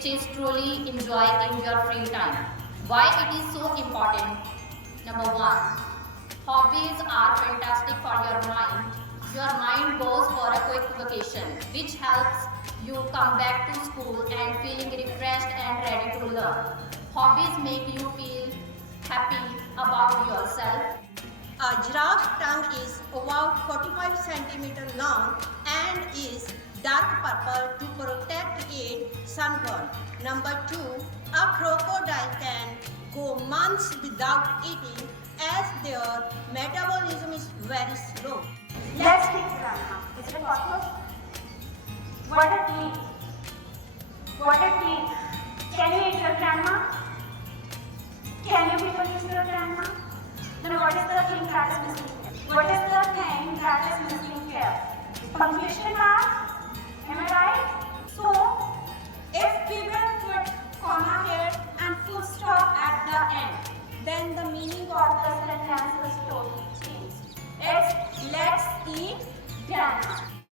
which is truly enjoy in your free time. Why it is so important? Number one, hobbies are fantastic for your mind. Your mind goes for a quick vacation, which helps you come back to school and feeling refreshed and ready to learn. Hobbies make you feel happy about yourself. A giraffe's tongue is about 45 centimeters long and is dark purple to protect it sunburn. Number 2, a crocodile can go months without eating as their metabolism is very slow. Let's take grandma. Is it possible? What a treat. What a treat. Can you eat your grandma? Can you people eat your grandma? Then what is the thing that is missing here? What is the thing that is missing here? Punctuation mark? Am I right? So, if we will put comma here and full stop at the end, then the meaning of the sentence is totally changed. It's let's eat grandma.